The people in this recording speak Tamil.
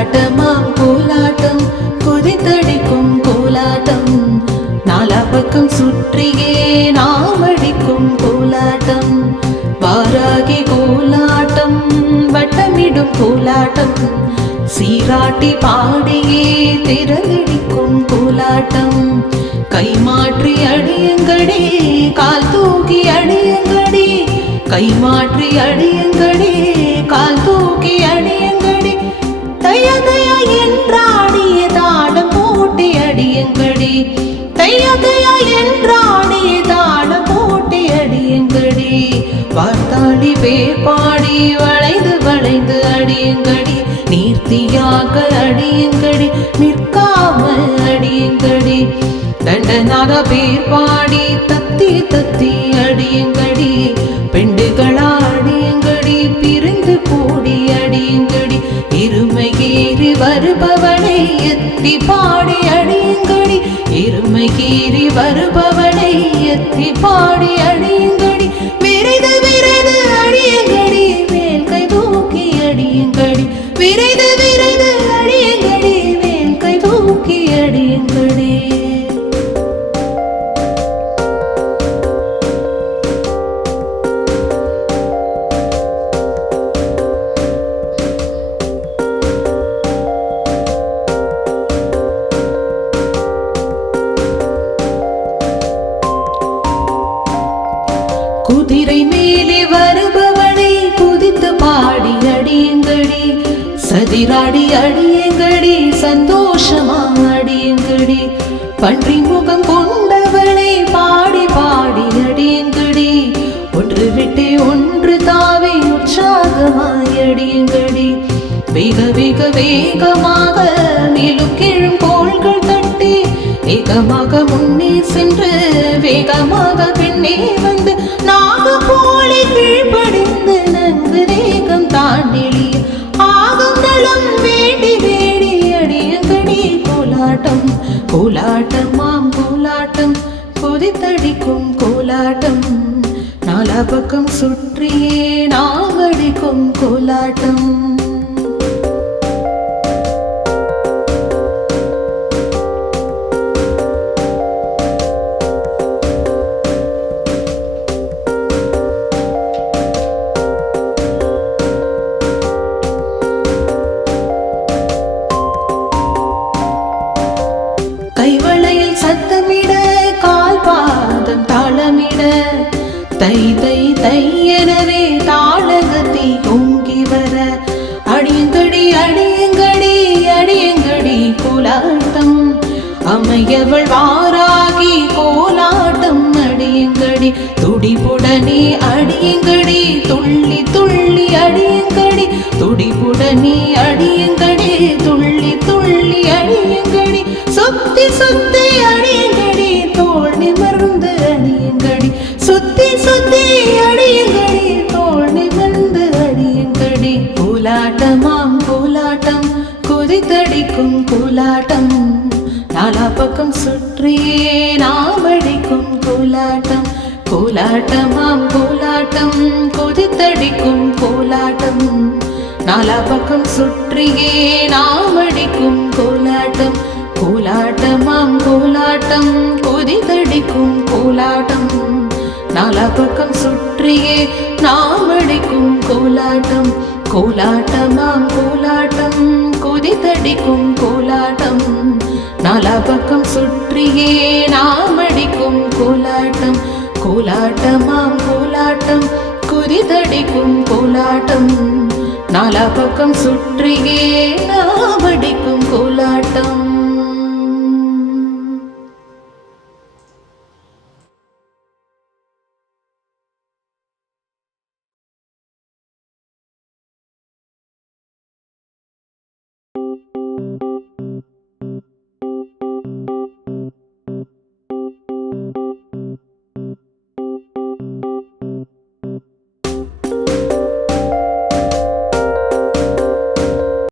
கோலாட்டமாம் கோலாட்டம் குதித்தடிக்கும் கோலாட்டம் நாலா பக்கம் சுற்றியே நாம் அடிக்கும் கோலாட்டம் வாராகி கோலாட்டம் வட்டமிடும் கோலாட்டம் சீராட்டி பாடியே திரளிடிக்கும் கோலாட்டம் கை மாற்றி அடியுங்கடி கால் தூக்கி அடியுங்கடி கை மாற்றி அடியுங்கடி கால் தூக்கி அடியுங்கடி தைய தைய என்றாடிய தாளம் போட்டி அடியுங்கடி தைய தைய என்றாடிய தாளம் போட்டி அடியுங்கடி வார்த்தாடி வேப்பாடி வளைந்து வளைந்து அடியுங்கடி நீர்த்தியாக அடியுங்கடி நிற்காமல் அடியுங்கடி தண்டனாக வேர்பாடி தத்தி தத்தி அடியுங்கடி பெண்டுகளா அடியுங்கடி பிரிந்து கூடி அடியுங்கடி இருமைகேறி வருபவனை எத்தி பாடி அடியுங்கடி இருமைகேறி வருபவனை எத்தி பாடி அடியுங்கடி விரைது விரைது அடியுங்கடி மேல் கை தூக்கி அடியுங்கடி விரைது விரைது அடியுங்கடி மேல் கை தூக்கி அடியுங்கடி குதிரை மேலே வருபவனை குதித்து பாடி அடியுங்கடி சதிராடி அடியுங்கடி சந்தோஷமா அடியுங்கடி பன்றி முகம் கொண்டவனை பாடி பாடி அடியுங்கடி ஒன்று விட்டு ஒன்று தாவி உற்சாகமாய் அடியுங்கடி வேக வேக வேகமாக மேலும் கீழும் கோள்கள் தட்டி வேகமாக முன்னே சென்று வேகமாக பின்னே வந்து நாக போலி கீழ்படிந்து நன்கு வேகம் தாண்டிலி ஆகும் நலம் வேண்டி வேடி அடியுங்கடி கோலாட்டம் கோலாட்டமாம் கோலாட்டம் கொதித்தடிக்கும் கோலாட்டம் நாலா பக்கம் சுற்றியே நாம் அடிக்கும் கோலாட்டம் கைவளையில் சத்தமிட கால் பாதம் தாளமிட தை தை தை எனவே தாளகத்தி ஓங்கி வர அடியுங்கடி அடியுங்கடி அடியுங்கடி கோலாட்டம் அமையவள் வாராகி கோலாட்டம் அடியுங்கடி துடிப்புடனே அடியுங்கடி துள்ளி துள்ளி அடியுங்கடி துடிப்புடனே அடியுங்கடி துள்ளி துள்ளி அடியுங்கடி சுத்தி சுத்தி அடியுங்கடி தோள் நிமிர்ந்து அடியுங்கடி சுத்தி சுத்தி அடியுங்கடி தோள் நிமிர்ந்து அடியுங்கடி கோலாட்டமாம் கோலாட்டம் குதித்தடிக்கும் கோலாட்டம் நாலா பக்கம் சுற்றியே நாம் அடிக்கும் கோலாட்டம் கோலாட்டமாம் கோலாட்டம் குதித்தடிக்கும் கோலாட்டம் நாலா பக்கம் சுற்றியே நாம் அடிக்கும் கோலாட்டம் கோலாட்டமாம் கோலாட்டம் கொதித்தடிக்கும் கோலாட்டம் நாலா பக்கம் சுற்றியே நாம் அடிக்கும் கோலாட்டம் கோலாட்டமாம் கோலாட்டம் கொதித்தடிக்கும் கோலாட்டம் நாலா பக்கம் சுற்றியே நாம் அடிக்கும் கோலாட்டம் கோலாட்டமாம் கோலாட்டம் கொதித்தடிக்கும் கோலாட்டம் நாலா பக்கம் சுற்றியே நாம் அடிக்கும் கோலாட்டம்.